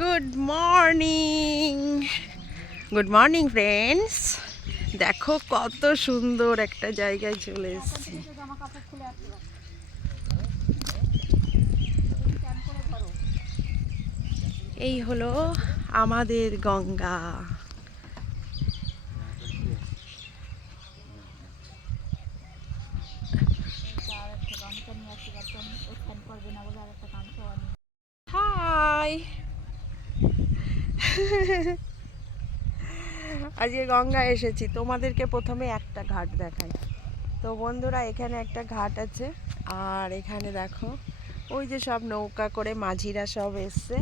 Good morning good morning friends দেখো কত সুন্দর একটা জায়গায় চলে এসেছি। এই হলো আমাদের গঙ্গা। হাই আজকে গঙ্গা এসেছি। তোমাদেরকে প্রথমে একটা ঘাট দেখাই। তো বন্ধুরা, এখানে একটা ঘাট আছে। আর এখানে দেখো, ওই যে সব নৌকা করে মাঝিরা সব এসছে।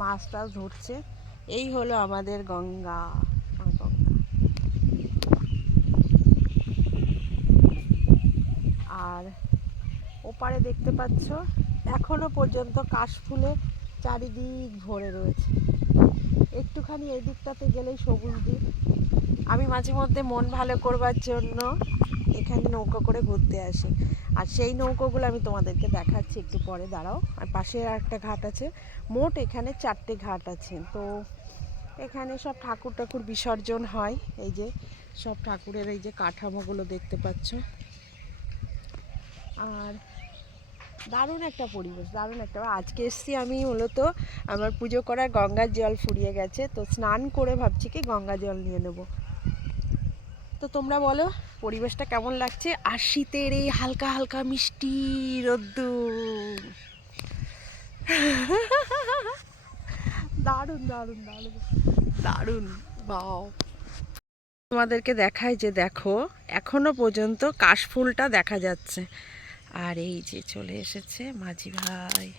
মাছ টাছ ধরছে। এই হলো আমাদের গঙ্গা। গঙ্গা। আর ওপারে দেখতে পাচ্ছ, এখনও পর্যন্ত কাশফুলে চারিদিক ভরে রয়েছে। একটুখানি এই দিকটাতে গেলেই সবুজ দিক। আমি মাঝে মধ্যে মন ভালো করবার জন্য এখানে নৌকা করে ঘুরতে আসি। আর সেই নৌকোগুলো আমি তোমাদেরকে দেখাচ্ছি একটু পরে, দাঁড়াও। আর পাশে একটা ঘাট আছে। মোট এখানে চারটে ঘাট আছে। তো এখানে সব ঠাকুর ঠাকুর বিসর্জন হয়। এই যে সব ঠাকুরের এই যে কাঠামোগুলো দেখতে পাচ্ছ। আর দারুণ একটা পরিবেশ, দারুণ একটা। আজকে এসছি আমি মূলত আমার পুজো করার গঙ্গার জল ফুরিয়ে গেছে, তো স্নান করে ভাবছি কি গঙ্গা জল নিয়ে নেব। তো তোমরা বলো, পরিবেশটা কেমন লাগছে? আর শীতের এই হালকা হালকা মিষ্টি রোদ্দুর। দারুণ দারুণ দারুণ দারুণ বাও তোমাদেরকে দেখায় যে দেখো, এখনও পর্যন্ত কাশফুলটা দেখা যাচ্ছে। আর এই যে চলে এসেছে মাঝি ভাই।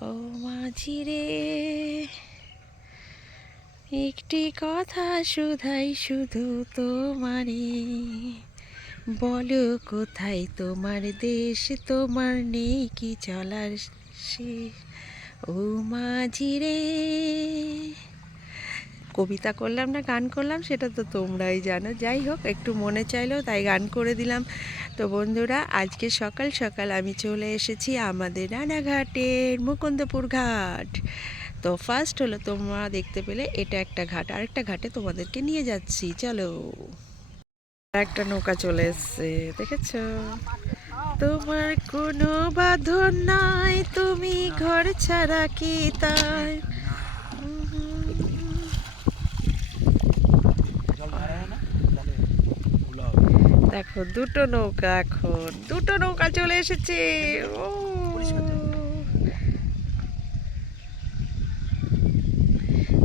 ও মাঝি রে, একটি কথা শুধাই শুধু তোমারে বলো কোথায় তোমার দেশ, তোমার নেই কি চলার শেষ ও মাঝি রে। কবিতা করলাম না, গান করলাম, সেটা তো তোমরাই জানো। যাই হোক, একটু মনে চাইলেও তাই গান করে দিলাম। তো বন্ধুরা, আজকে সকাল সকাল আমি চলে এসেছি আমাদের রানাঘাটের মুকুন্দপুর ঘাট। তো ফার্স্ট হলো তোমরা দেখতে পেলে এটা একটা ঘাট, আরেকটা ঘাটে তোমাদেরকে নিয়ে যাচ্ছি। চলো। একটা নৌকা চলে এসছে, দেখেছ? তোমার কোনো বাঁধন নাই, তুমি ঘর ছাড়া কি তাই দেখো, দুটো নৌকা এখন, দুটো নৌকা চলে এসেছে। ও।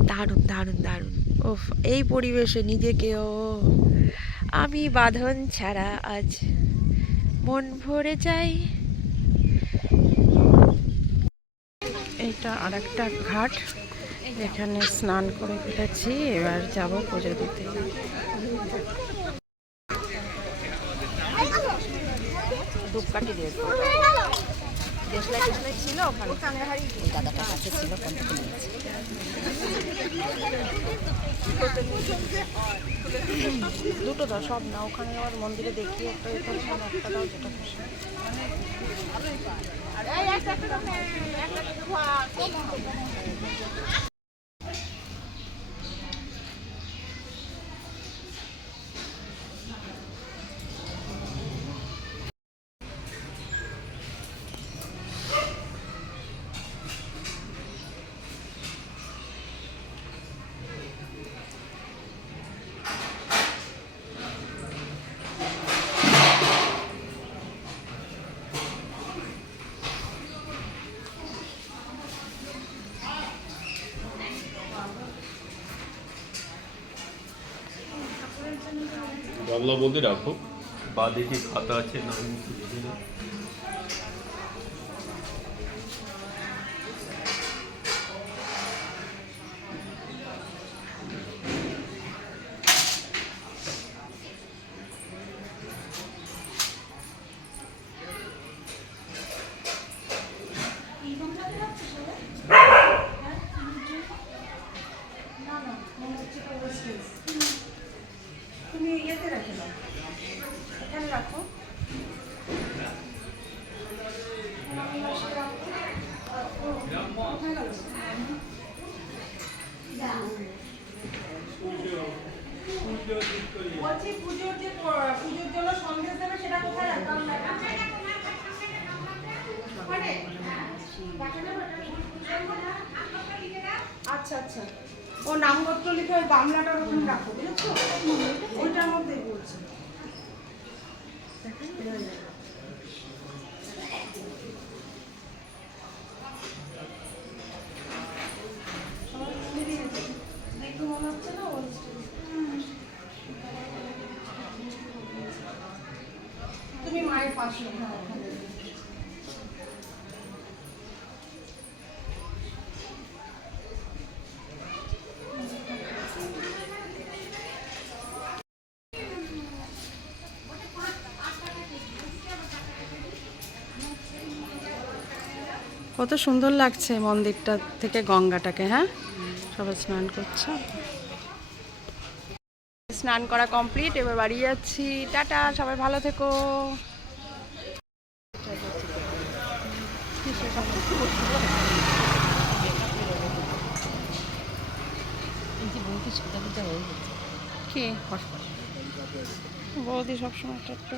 দারুণ দারুণ দারুণ। ওফ এই পরিবেশে নিজেকেও আমি বাঁধন ছাড়া আজ মন ভরে যাই। এটা আরেকটা ঘাট। এখানে স্নান করে ফেলেছি, এবার যাব পুজো দিতে। দেশলাই টেশলাই ছিল ওখানে। ছিল দুটো দাও সব না, ওখানে আবার মন্দিরে দেখি, একটা এখানে, একটা দাও, যেটা বলতে রাখো। বা দেখি খাতা আছে না দেখে নিই। তুমি ইয়েতে রেখে দাও এখানে রাখো আচ্ছা ও নামপত্র লিখে ওই গামলাটার ওখানে রাখো বুঝেছ? ওইটার মধ্যেই বলছে তুমি মায়ের পাশে। কত সুন্দর লাগছে মন্দিরটা থেকে গঙ্গাটাকে হ্যাঁ? সবাই স্নান করছে। স্নান করা কমপ্লিট, এবার বাড়ি যাচ্ছি। টাটা, সবাই ভালো থেকো। বৌদি সবসময় একটা